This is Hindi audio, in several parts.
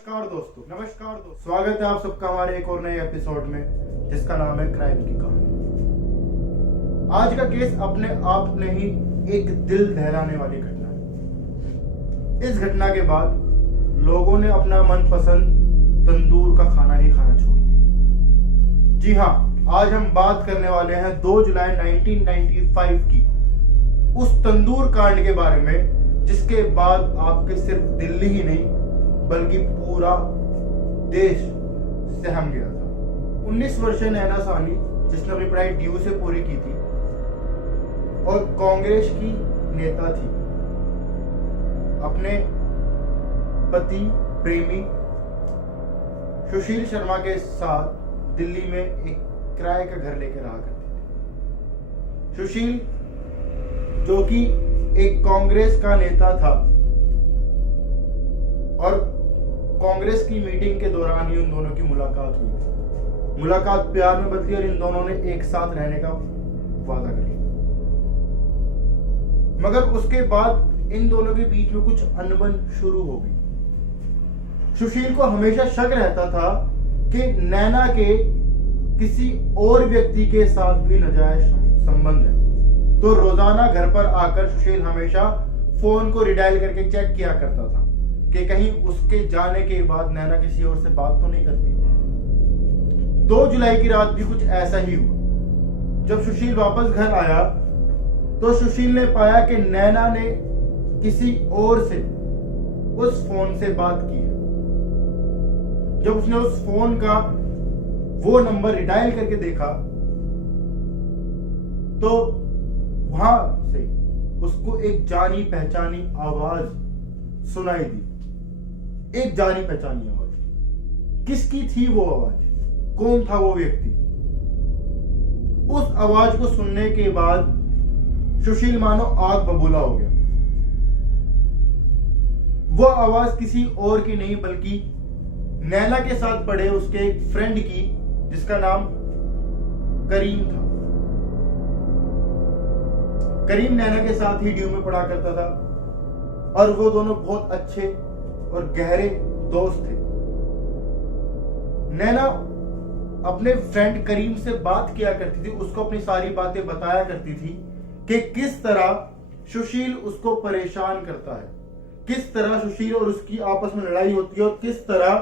नमस्कार दोस्तों, स्वागत है आप सबका हमारे एक और नए एपिसोड में जिसका नाम है क्राइम की कहानी। आज का केस अपने आप में ही एक दिल दहलाने वाली घटना है। इस घटना के बाद लोगों ने अपना मनपसंद तंदूर का खाना ही खाना छोड़ दिया। जी हाँ, आज हम बात करने वाले हैं 2 जुलाई 1995 की उस तंदूर कांड के बारे में जिसके बाद आपके सिर्फ दिल्ली ही नहीं बल्कि पूरा देश सहम गया था। 19 वर्षीय नैना साहनी, जिसने अपनी पढ़ाई ड्यू से पूरी की थी और कांग्रेस की नेता थी, अपने पति प्रेमी सुशील शर्मा के साथ दिल्ली में एक किराए का घर लेकर रहा करती थी। सुशील, जो कि एक कांग्रेस का नेता था, और कांग्रेस की मीटिंग के दौरान ही उन दोनों की मुलाकात हुई थी। मुलाकात प्यार में बदली और इन दोनों ने एक साथ रहने का वादा कर लिया। मगर उसके बाद इन दोनों के बीच में कुछ अनबन शुरू हो गई। सुशील को हमेशा शक रहता था कि नैना के किसी और व्यक्ति के साथ भी नाजायज संबंध है, तो रोजाना घर पर आकर सुशील हमेशा फोन को रिडायल करके चेक किया करता था कि कहीं उसके जाने के बाद नैना किसी और से बात तो नहीं करती। 2 जुलाई की रात भी कुछ ऐसा ही हुआ। जब सुशील वापस घर आया तो सुशील ने पाया कि नैना ने किसी और से उस फोन से बात की है। जब उसने उस फोन का वो नंबर रिडायल करके देखा तो वहां से उसको एक जानी पहचानी आवाज सुनाई दी। एक जानी पहचानी आवाज। किसकी थी वो आवाज? कौन था वो व्यक्ति? उस आवाज को सुनने के बाद सुशील मानो आग बबूला हो गया। वो आवाज किसी और की नहीं बल्कि नैना के साथ पढ़े उसके एक फ्रेंड की, जिसका नाम करीम था। करीम नैना के साथ ही ड्यू में पढ़ा करता था और वो दोनों बहुत अच्छे और गहरे दोस्त थे। नैना अपने फ्रेंड करीम से बात किया करती थी, उसको अपनी सारी बातें बताया करती थी कि किस तरह सुशील उसको परेशान करता है, किस तरह सुशील और उसकी आपस में लड़ाई होती है और किस तरह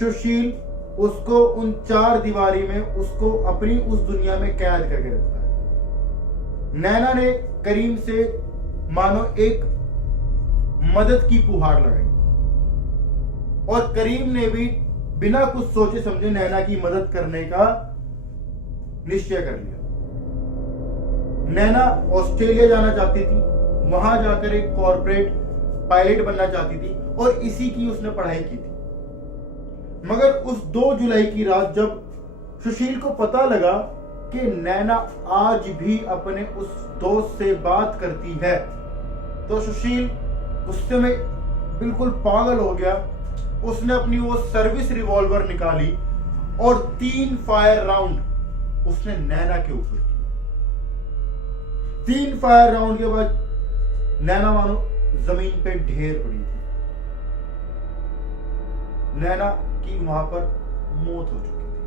सुशील उसको उन 4 दीवारी में उसको अपनी उस दुनिया में कैद करके रखता है। नैना ने करीम से मानो एक मदद की पुहार लगाई और करीम ने भी बिना कुछ सोचे समझे नैना की मदद करने का निश्चय कर लिया। नैना ऑस्ट्रेलिया जाना चाहती थी, वहां जाकर एक कॉर्पोरेट पायलट बनना चाहती थी और इसी की उसने पढ़ाई की थी। मगर उस 2 जुलाई की रात जब सुशील को पता लगा कि नैना आज भी अपने उस दोस्त से बात करती है, तो सुशील गुस्से में बिल्कुल पागल हो गया। उसने अपनी वो सर्विस रिवॉल्वर निकाली और 3 फायर राउंड उसने नैना के ऊपर किए। 3 फायर राउंड के बाद नैना मानो जमीन पे ढेर पड़ी थी। नैना की वहां पर मौत हो चुकी थी।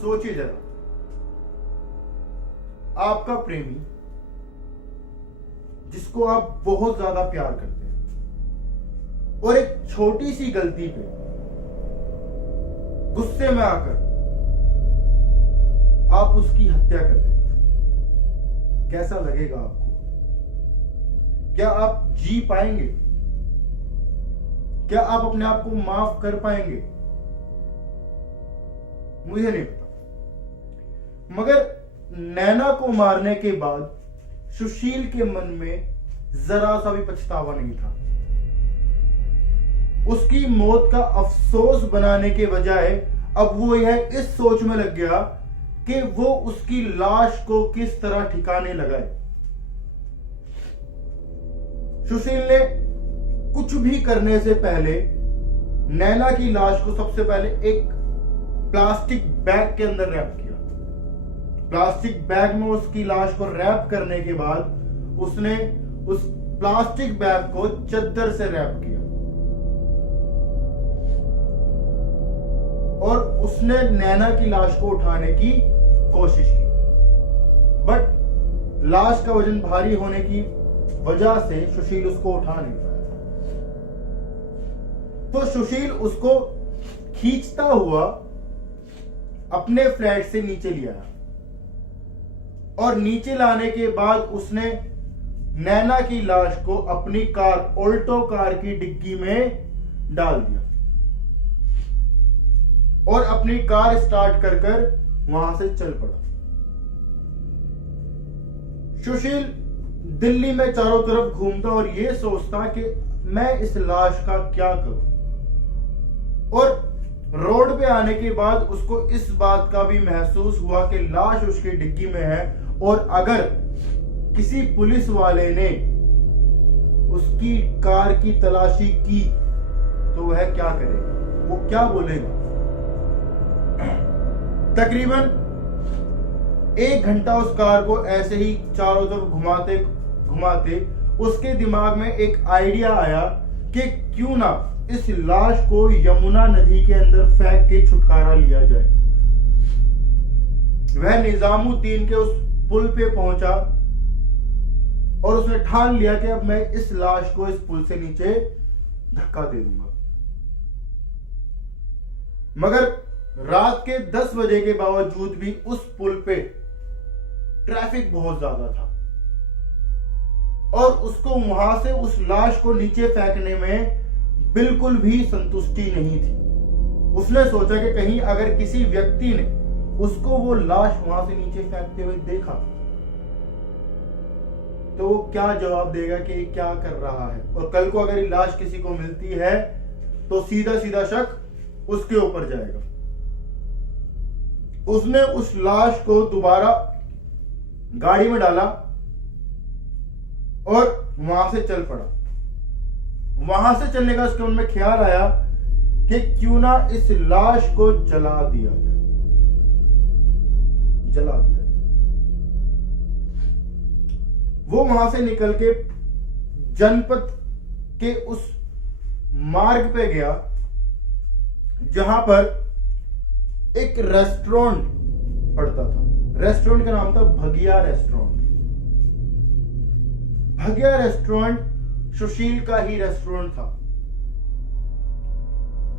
सोचिए जरा, आपका प्रेमी जिसको आप बहुत ज्यादा प्यार करते हैं और एक छोटी सी गलती पे गुस्से में आकर आप उसकी हत्या कर देते, कैसा लगेगा आपको? क्या आप जी पाएंगे? क्या आप अपने आप को माफ कर पाएंगे? मुझे नहीं पता। मगर नैना को मारने के बाद सुशील के मन में जरा सा भी पछतावा नहीं था। उसकी मौत का अफसोस बनाने के बजाय अब वो यह इस सोच में लग गया कि वो उसकी लाश को किस तरह ठिकाने लगाए। सुशील ने कुछ भी करने से पहले नैना की लाश को सबसे पहले एक प्लास्टिक बैग के अंदर रैप किया। प्लास्टिक बैग में उसकी लाश को रैप करने के बाद उसने उस प्लास्टिक बैग को चद्दर से रैप किया उसने नैना की लाश को उठाने की कोशिश की, बट लाश का वजन भारी होने की वजह से सुशील उसको उठा नहीं पाया। तो सुशील उसको खींचता हुआ अपने फ्लैट से नीचे ले आया और नीचे लाने के बाद उसने नैना की लाश को अपनी कार, ऑल्टो कार की डिग्गी में डाल दिया और अपनी कार स्टार्ट कर वहां से चल पड़ा। सुशील दिल्ली में चारों तरफ घूमता और यह सोचता कि मैं इस लाश का क्या करूं, और रोड पे आने के बाद उसको इस बात का भी महसूस हुआ कि लाश उसकी डिग्गी में है, और अगर किसी पुलिस वाले ने उसकी कार की तलाशी की तो वह क्या करेगा, वो क्या बोलेगा। तकरीबन 1 घंटा उस कार को ऐसे ही चारों तरफ घुमाते घुमाते उसके दिमाग में एक आइडिया आया कि क्यों ना इस लाश को यमुना नदी के अंदर फेंक के छुटकारा लिया जाए। वह निजामुद्दीन के उस पुल पे पहुंचा और उसने ठान लिया कि अब मैं इस लाश को इस पुल से नीचे धक्का दे दूंगा। मगर रात के 10 बजे के बावजूद भी उस पुल पे ट्रैफिक बहुत ज्यादा था और उसको वहां से उस लाश को नीचे फेंकने में बिल्कुल भी संतुष्टि नहीं थी। उसने सोचा कि कहीं अगर किसी व्यक्ति ने उसको वो लाश वहां से नीचे फेंकते हुए देखा तो वो क्या जवाब देगा कि ये क्या कर रहा है, और कल को अगर ये लाश किसी को मिलती है तो सीधा सीधा शक उसके ऊपर जाएगा। उसने उस लाश को दोबारा गाड़ी में डाला और वहां से चल पड़ा। वहां से चलने का उसके मन में ख्याल आया कि क्यों ना इस लाश को जला दिया जाए, जला दिया जाए। वो वहां से निकल के जनपद के उस मार्ग पे गया जहां पर एक रेस्टोरेंट पड़ता था। रेस्टोरेंट का नाम था भगिया रेस्टोरेंट। भगिया रेस्टोरेंट सुशील का ही रेस्टोरेंट था।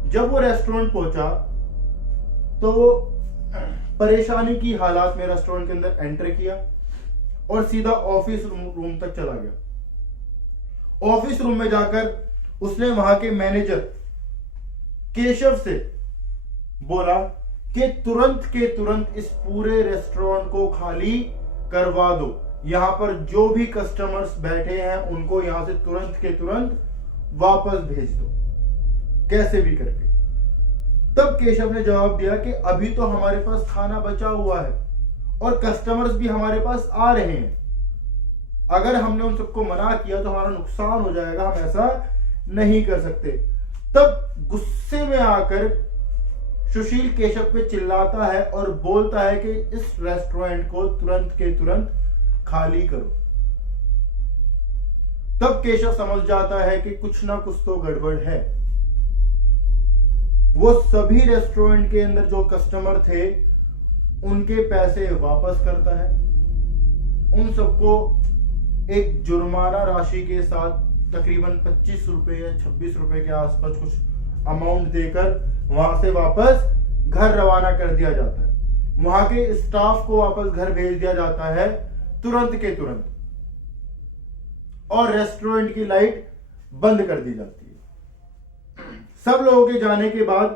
जब वो रेस्टोरेंट पहुंचा तो वो परेशानी की हालात में रेस्टोरेंट के अंदर एंटर किया और सीधा ऑफिस रूम तक चला गया। ऑफिस रूम में जाकर उसने वहां के मैनेजर केशव से बोला कि तुरंत के तुरंत इस पूरे रेस्टोरेंट को खाली करवा दो। यहां पर जो भी कस्टमर्स बैठे हैं उनको यहां से तुरंत के तुरंत वापस भेज दो, कैसे भी करके। तब केशव ने जवाब दिया कि अभी तो हमारे पास खाना बचा हुआ है और कस्टमर्स भी हमारे पास आ रहे हैं। अगर हमने उन सबको मना किया तो हमारा नुकसान हो जाएगा, हम ऐसा नहीं कर सकते। तब गुस्से में आकर सुशील केशव पे चिल्लाता है और बोलता है कि इस रेस्टोरेंट को तुरंत के तुरंत खाली करो। तब केशव समझ जाता है कि कुछ ना कुछ तो गड़बड़ है। वो सभी रेस्टोरेंट के अंदर जो कस्टमर थे उनके पैसे वापस करता है, उन सबको एक जुर्माना राशि के साथ तकरीबन 25 रुपए या 26 रुपए के आसपास कुछ अमाउंट देकर वहां से वापस घर रवाना कर दिया जाता है। वहां के स्टाफ को वापस घर भेज दिया जाता है तुरंत के तुरंत, और रेस्टोरेंट की लाइट बंद कर दी जाती है। सब लोगों के जाने के बाद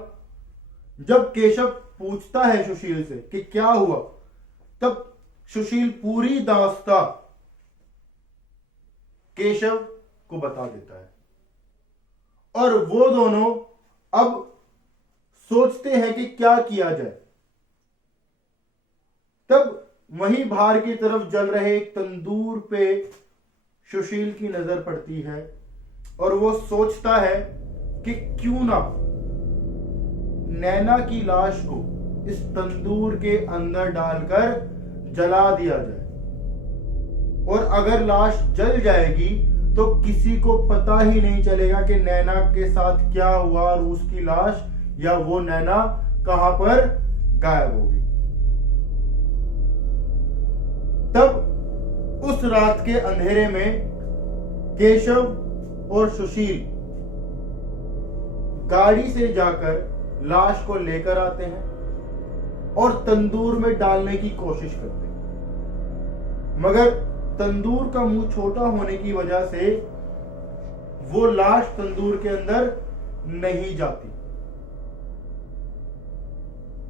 जब केशव पूछता है सुशील से कि क्या हुआ, तब सुशील पूरी दास्तां केशव को बता देता है और वो दोनों अब सोचते हैं कि क्या किया जाए। तब वहीं बाहर की तरफ जल रहे एक तंदूर पे सुशील की नजर पड़ती है और वो सोचता है कि क्यों ना नैना की लाश को इस तंदूर के अंदर डालकर जला दिया जाए, और अगर लाश जल जाएगी तो किसी को पता ही नहीं चलेगा कि नैना के साथ क्या हुआ और उसकी लाश या वो नैना कहां पर गायब हो गई। तब उस रात के अंधेरे में केशव और सुशील गाड़ी से जाकर लाश को लेकर आते हैं और तंदूर में डालने की कोशिश करते हैं, मगर तंदूर का मुंह छोटा होने की वजह से वो लाश तंदूर के अंदर नहीं जाती।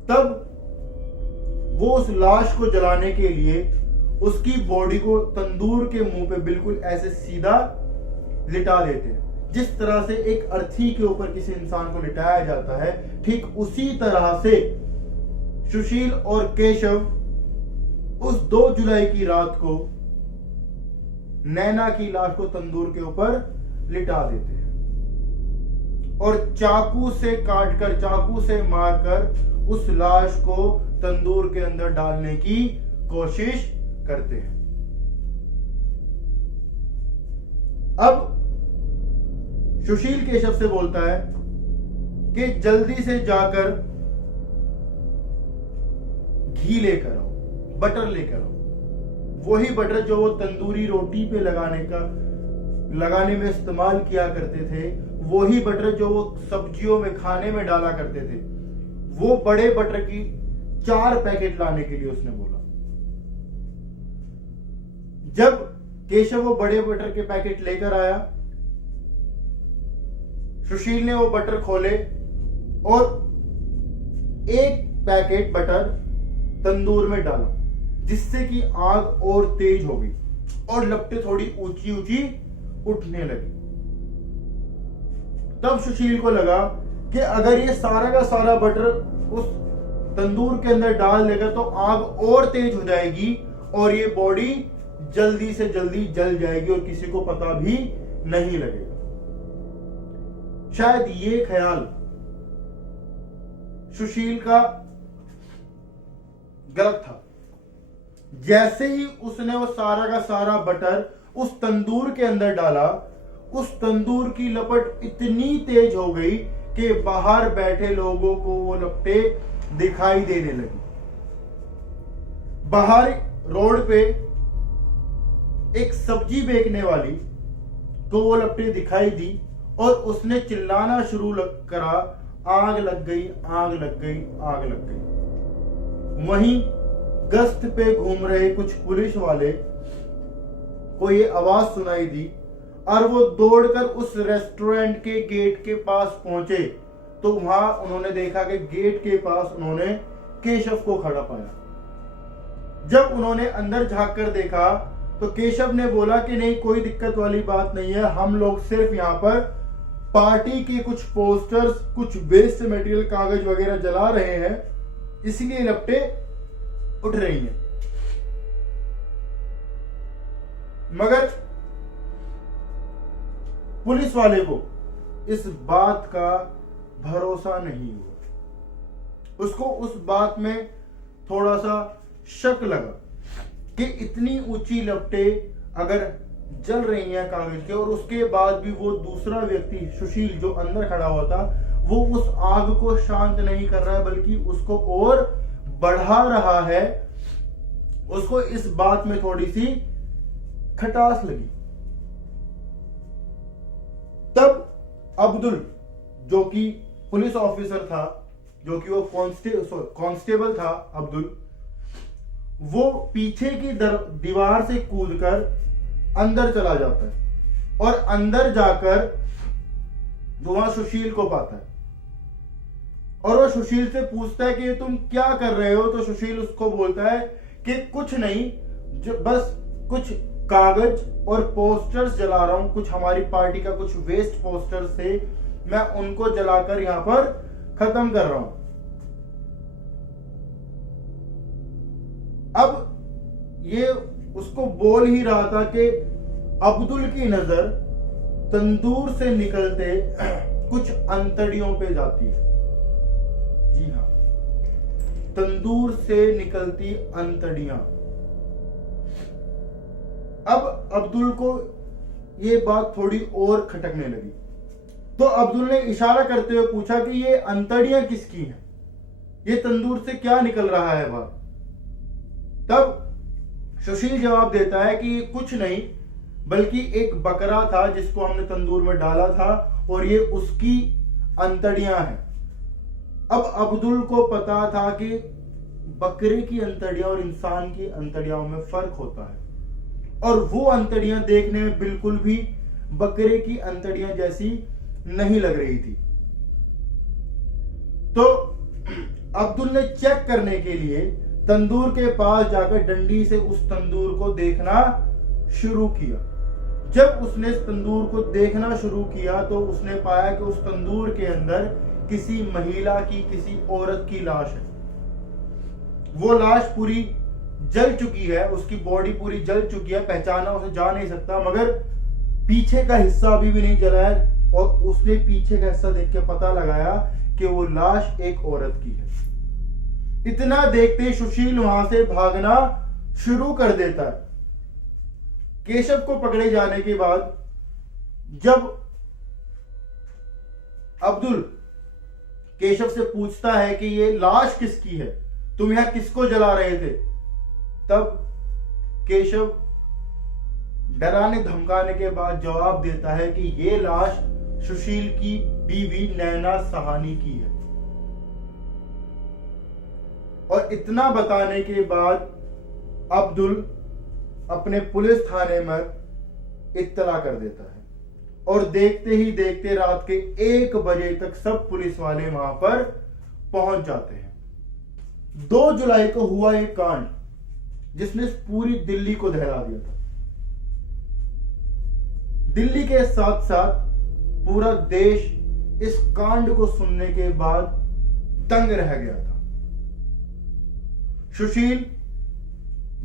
तब वो उस लाश को जलाने के लिए उसकी बॉडी को तंदूर के मुंह पे बिल्कुल ऐसे सीधा लिटा देते हैं। जिस तरह से एक अर्थी के ऊपर किसी इंसान को लिटाया जाता है, ठीक उसी तरह से सुशील और केशव उस 2 जुलाई की रात को नैना की लाश को तंदूर के ऊपर लिटा देते हैं और चाकू से काटकर, चाकू से मारकर उस लाश को तंदूर के अंदर डालने की कोशिश करते हैं। अब सुशील केशव से बोलता है कि जल्दी से जाकर घी लेकर आओ, बटर लेकर आओ, वही बटर जो वो तंदूरी रोटी पे लगाने में इस्तेमाल किया करते थे, वही बटर जो वो सब्जियों में खाने में डाला करते थे, वो बड़े बटर की 4 पैकेट लाने के लिए उसने बोला। जब केशव वो बड़े बटर के पैकेट लेकर आया, सुशील ने वो बटर खोले और 1 पैकेट बटर तंदूर में डाला, जिससे कि आग और तेज हो गई और लपटें थोड़ी ऊंची ऊंची उठने लगी। तब सुशील को लगा कि अगर ये सारा का सारा बटर उस तंदूर के अंदर डाल देगा तो आग और तेज हो जाएगी और ये बॉडी जल्दी से जल्दी जल जाएगी और किसी को पता भी नहीं लगेगा। शायद ये ख्याल सुशील का गलत था। जैसे ही उसने वो सारा का सारा बटर उस तंदूर के अंदर डाला, उस तंदूर की लपट इतनी तेज हो गई कि बाहर बैठे लोगों को वो लपटें दिखाई देने लगी। बाहर रोड पे एक सब्जी बेचने वाली को वो लपटें दिखाई दी और उसने चिल्लाना शुरू करा, आग लग गई, आग लग गई, आग लग गई। वहीं गश्त पे घूम रहे कुछ पुलिस वाले को ये आवाज सुनाई दी और वो दौड़कर उस रेस्टोरेंट के गेट के पास पहुंचे तो वहां उन्होंने देखा कि गेट के पास उन्होंने केशव को खड़ा पाया। जब उन्होंने अंदर झांक कर देखा तो केशव ने बोला कि नहीं, कोई दिक्कत वाली बात नहीं है, हम लोग सिर्फ यहाँ पर पार्टी के कुछ पोस्टर्स, कुछ वेस्ट मटेरियल, कागज वगैरह जला रहे हैं, इसलिए लपटें उठ रही हैं। मगर पुलिस वाले को इस बात का भरोसा नहीं हुआ। उसको उस बात में थोड़ा सा शक लगा कि इतनी ऊंची लपटें अगर जल रही हैं कागज के और उसके बाद भी वो दूसरा व्यक्ति सुशील जो अंदर खड़ा हुआ था वो उस आग को शांत नहीं कर रहा है बल्कि उसको और बढ़ा रहा है, उसको इस बात में थोड़ी सी खटास लगी। तब अब्दुल, जो कि पुलिस ऑफिसर था, जो कि वो कांस्टेबल था अब्दुल, वो पीछे की दीवार से कूदकर अंदर चला जाता है और अंदर जाकर वहां सुशील को पाता है और वो सुशील से पूछता है कि तुम क्या कर रहे हो। तो सुशील उसको बोलता है कि कुछ नहीं, बस कुछ कागज और पोस्टर्स जला रहा हूं, कुछ हमारी पार्टी का कुछ वेस्ट पोस्टर्स थे, मैं उनको जलाकर यहां पर खत्म कर रहा हूं। अब ये उसको बोल ही रहा था कि अब्दुल की नजर तंदूर से निकलते कुछ अंतड़ियों पे जाती है। जी हाँ, तंदूर से निकलती अंतड़ियां। अब अब्दुल को ये बात थोड़ी और खटकने लगी तो अब्दुल ने इशारा करते हुए पूछा कि ये अंतड़ियां किसकी हैं। ये तंदूर से क्या निकल रहा है बाहर? तब सुशील जवाब देता है कि कुछ नहीं, बल्कि एक बकरा था जिसको हमने तंदूर में डाला था और ये उसकी अंतड़ियां हैं। अब अब्दुल को पता था कि बकरे की अंतड़ियां और इंसान की अंतड़ियों में फर्क होता है, और वो अंतड़ियां देखने में बिल्कुल भी बकरे की अंतड़ियां जैसी नहीं लग रही थी। तो अब्दुल ने चेक करने के लिए तंदूर के पास जाकर डंडी से उस तंदूर को देखना शुरू किया। जब उसने इस तंदूर को देखना शुरू किया तो उसने पाया कि उस तंदूर के अंदर किसी महिला की, किसी औरत की लाश है। वो लाश पूरी जल चुकी है, उसकी बॉडी पूरी जल चुकी है, पहचाना उसे जा नहीं सकता, मगर पीछे का हिस्सा अभी भी नहीं जला है। और उसने पीछे का हिस्सा देख के पता लगाया कि वो लाश एक औरत की है। इतना देखते ही सुशील वहां से भागना शुरू कर देता है। केशव को पकड़े जाने के बाद जब अब्दुल केशव से पूछता है कि ये लाश किसकी है, तुम यहां किसको जला रहे थे, तब केशव डराने धमकाने के बाद जवाब देता है कि ये लाश सुशील की बीवी नैना सहानी की है। और इतना बताने के बाद अब्दुल अपने पुलिस थाने में इत्तला कर देता है, और देखते ही देखते रात के 1 बजे तक सब पुलिस वाले वहां पर पहुंच जाते हैं। 2 जुलाई को हुआ एक कांड जिसने पूरी दिल्ली को दहला दिया था। दिल्ली के साथ साथ पूरा देश इस कांड को सुनने के बाद दंग रह गया था। सुशील,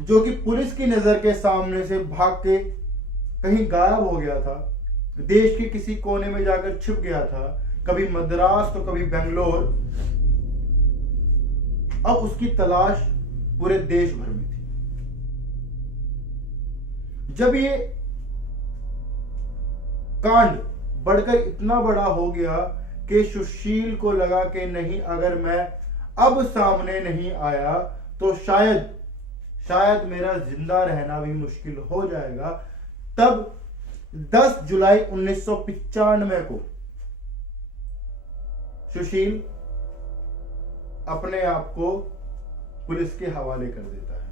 जो कि पुलिस की नजर के सामने से भाग के कहीं गायब हो गया था, देश के किसी कोने में जाकर छिप गया था, कभी मद्रास तो कभी बेंगलोर, अब उसकी तलाश पूरे देश भर में थी। जब ये कांड बढ़कर इतना बड़ा हो गया कि सुशील को लगा कि नहीं, अगर मैं अब सामने नहीं आया तो शायद मेरा जिंदा रहना भी मुश्किल हो जाएगा, तब 10 जुलाई 1995 को सुशील अपने आप को पुलिस के हवाले कर देता है।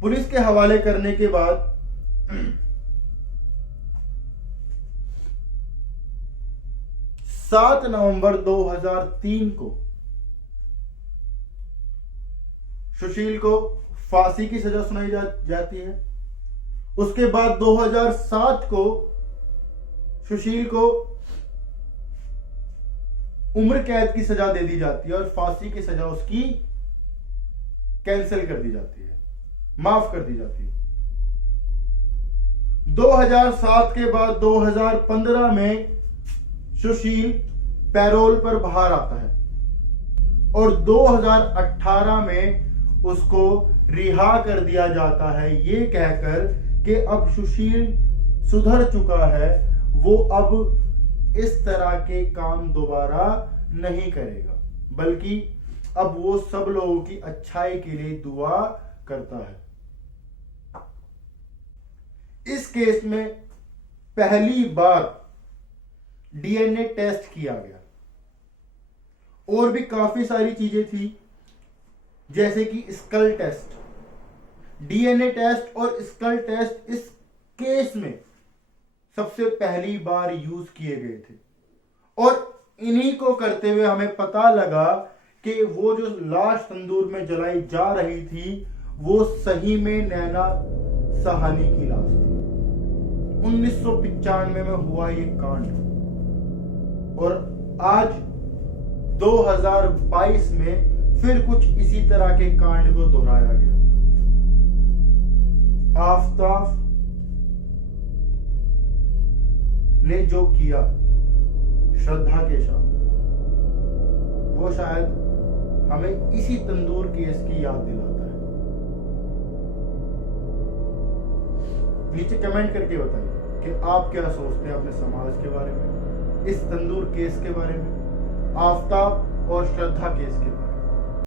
पुलिस के हवाले करने के बाद 7 नवंबर 2003 को सुशील को फांसी की सजा सुनाई जाती है। उसके बाद 2007 को सुशील को उम्र कैद की सजा दे दी जाती है और फांसी की सजा उसकी कैंसिल कर दी जाती है, माफ कर दी जाती है। 2007 के बाद 2015 में सुशील पैरोल पर बाहर आता है और 2018 में उसको रिहा कर दिया जाता है, ये कहकर कि अब सुशील सुधर चुका है, वो अब इस तरह के काम दोबारा नहीं करेगा, बल्कि अब वो सब लोगों की अच्छाई के लिए दुआ करता है। इस केस में पहली बार डीएनए टेस्ट किया गया, और भी काफी सारी चीजें थी, जैसे कि स्कल टेस्ट। डीएनए टेस्ट और स्कल टेस्ट इस केस में सबसे पहली बार यूज किए गए थे, और इन्हीं को करते हुए हमें पता लगा कि वो जो लाश तंदूर में जलाई जा रही थी वो सही में नैना सहानी की लाश थी। 1995 में हुआ ये कांड, और आज 2022 में फिर कुछ इसी तरह के कांड को दोहराया गया। आफताब ने जो किया श्रद्धा के साथ, वो शायद हमें इसी तंदूर केस की याद दिलाता है। नीचे कमेंट करके बताइए कि आप क्या सोचते हैं अपने समाज के बारे में, इस तंदूर केस के बारे में। आफ्ताब और श्रद्धा केस के बाद।